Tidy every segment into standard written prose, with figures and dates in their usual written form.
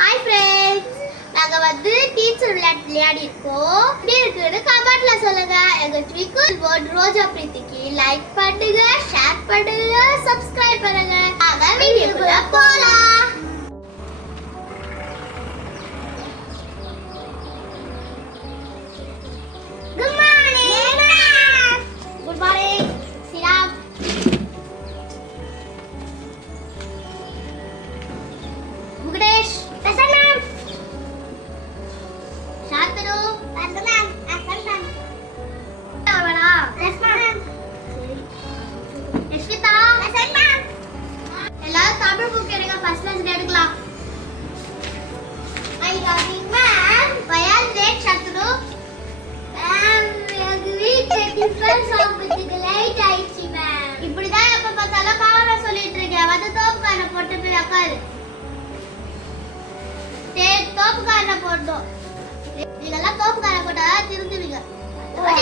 Hi friends, நாங்க வந்து teacher விளையாடி இருக்கோம். எப்படி இருக்குன்னு கமெண்ட்ல சொல்லுங்க. எங்க ட்விக்கிள் வேர்ல்ட் ரோஜா பிரீத்திக்கு லைக் பண்ணுங்க, ஷேர் பண்ணுங்க, சப்ஸ்கிரைப் பண்ணுங்க. வாங்க வீடியோக்குள்ள போலாம். Good morning. Good morning. சிராம். முகேஷ். பிரசன்னம். சாந்தனு. பிரசன்னம். பிரசன்னம். அவனா. பிரசன்னம். யஷ்விதா. பிரசன்னம். எல்லாரும் தமிழ் புக் எடுங்க, ஃபர்ஸ்ட் லெசன் எடுக்கலாம். I coming ma'am. பயான் லேட் சாந்தனு. மேம், எங்க வீட்ல டிஃபன் சாப்பிடுறதுக்கு லேட் ஆயிடுச்சு மேம். இப்படிதான் எப்ப பார்த்தாலும் பாடம் சொல்லிட்டு இருக்கேன். வந்து தோப்புக்கான போட்டு போய் உட்காரு. தோப்புக்காரனை போட்டோம். நீங்கெல்லாம் தோப்புக்கார போட்டா திருந்துவீங்க.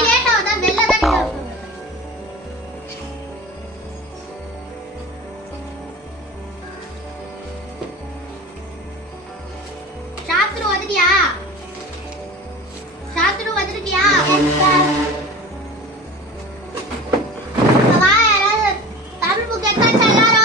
லேட்டா வந்தா வெளில தான் இருக்கும். சாத்ரு வந்துட்டியா? சாத்ரு வந்துட்டியா? வா, யாராவது தமிழ் புக் எடுத்தாச்சா எல்லாரும்?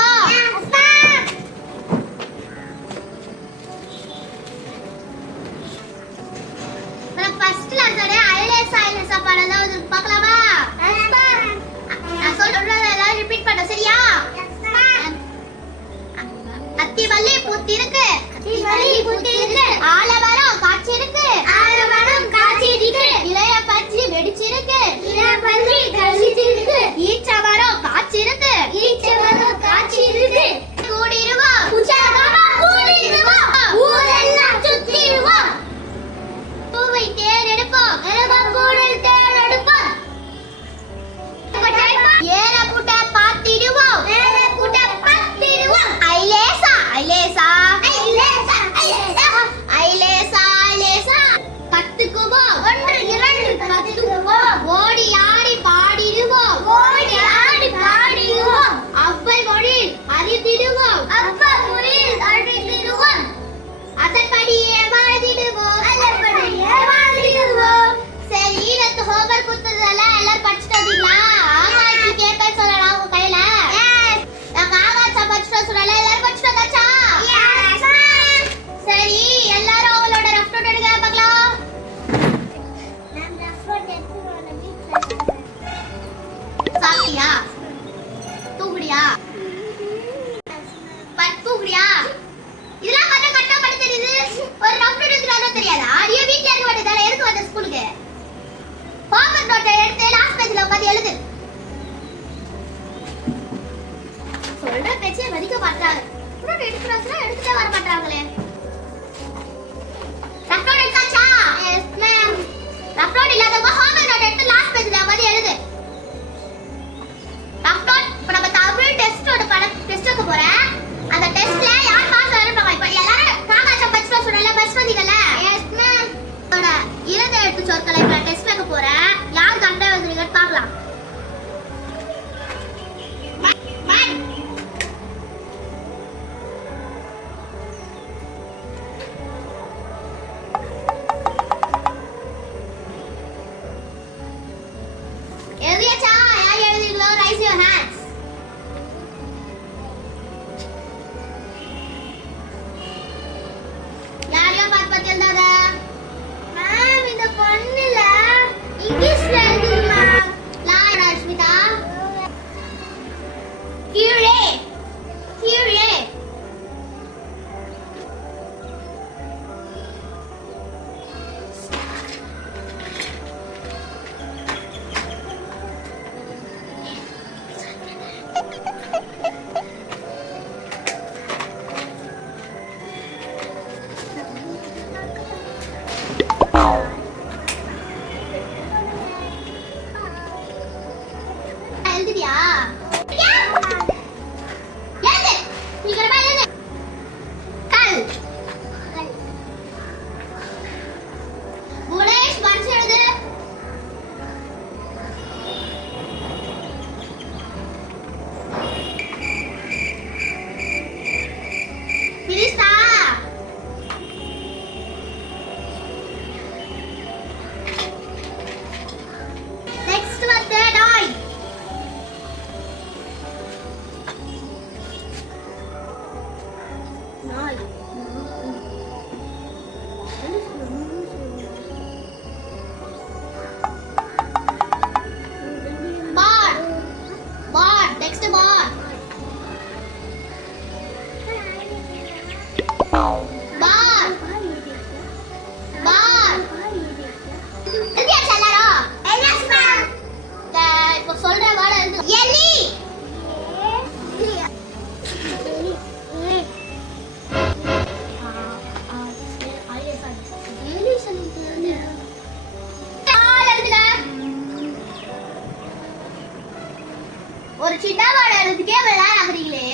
ஒரு சின்ன வாடை எழுதுக்கே விளையாடுறீங்களே.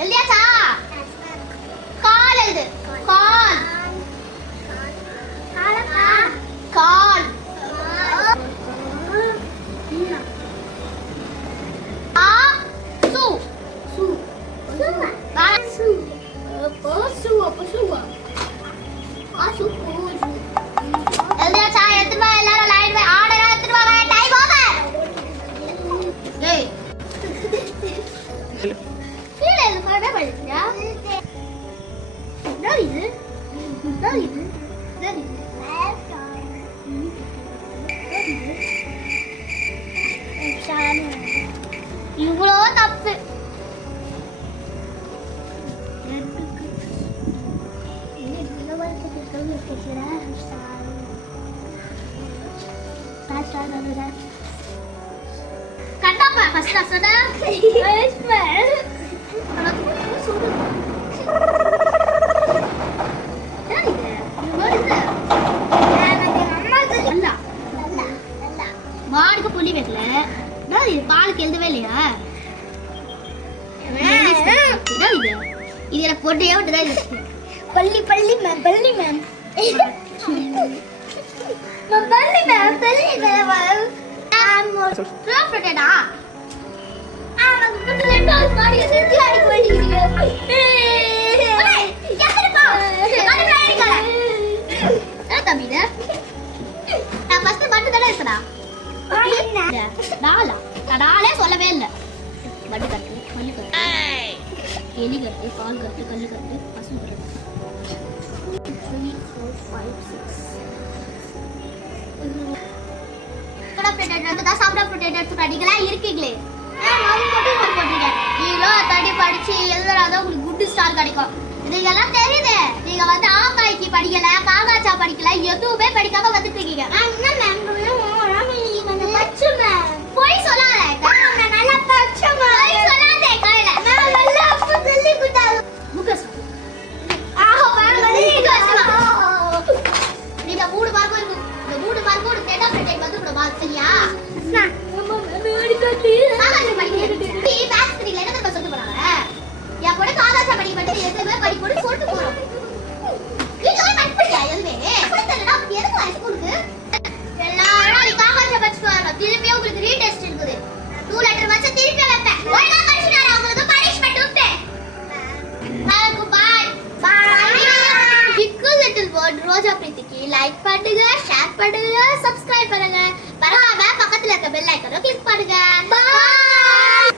எழுதியாச்சா? கால் எழுது. கால் கால் ஆ சு சு பா சு அப்போ சு ஆ சு எழுதியாச்சா? எடுத்துட்டு வா, எல்லாரும் லைன் வை, ஆர்டரா எடுத்துட்டு வாங்க, டைம் ஓவர். ஏய் கீழே இது பண்ணவே படிச்சியா? என்ன இது? என்ன இது? என்ன இது? இவ்வளோ தப்பு. கண்டாப்பா ஃபர்ஸ்ட் அசடா மாடுக்கு புள்ளி வைக்கல, பாலுக்கு எழுதவே இல்லையா? இதுல போட்டே விட்டுதான் இருக்கு. பள்ளி பள்ளி மேம் பள்ளி மேம் பள்ளி மேம் பள்ளி மேம் ப்ராஃபிட்டடா எனக்கு புட்டு ரெண்டாவது மாடிய செஞ்சு அடிக்க வேண்டியது. ஏய் எத்தனை அது அடிக்கல. தம்பி நான் ஃபர்ஸ்ட் பட்டு தானே இருக்கடா. டாலா டாலே சொல்லவே இல்லை. பட்டு கட்டு மல்லி கட்டு எலி கட்டு பால் கட்டு கல்லு கட்டு பசு கட்டு 3 4 5 6 கூட பிளேட் எடுத்து தான் சாப்பிட பிளேட் எடுத்து அடிக்கலாம் இருக்கீங்களே. நான் போட்டு போட்டுட்டேன்.